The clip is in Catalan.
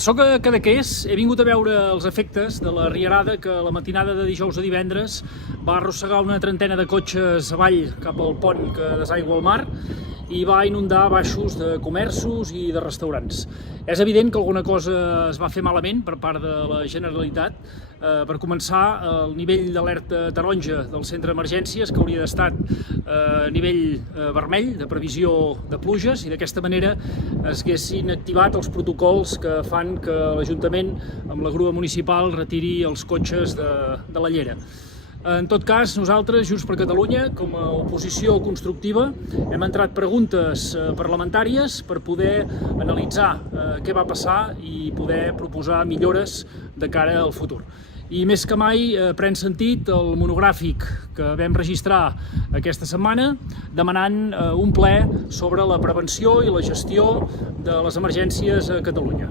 Soc a Cadaqués, he vingut a veure els efectes de la rierada que la matinada de dijous a divendres va arrossegar una trentena de cotxes avall cap al pont que desaigua el mar i va inundar baixos de comerços i de restaurants. És evident que alguna cosa es va fer malament per part de la Generalitat. Per començar, el nivell d'alerta taronja del centre d'emergències, que hauria d'estar a nivell vermell de previsió de pluges, i d'aquesta manera es haguessin activat els protocols que fan que l'Ajuntament, amb la grua municipal, retiri els cotxes de la llera. En tot cas, nosaltres, Junts per Catalunya, com a oposició constructiva, hem entrat preguntes parlamentàries per poder analitzar què va passar i poder proposar millores de cara al futur. I més que mai pren sentit el monogràfic que vam registrar aquesta setmana demanant un ple sobre la prevenció i la gestió de les emergències a Catalunya.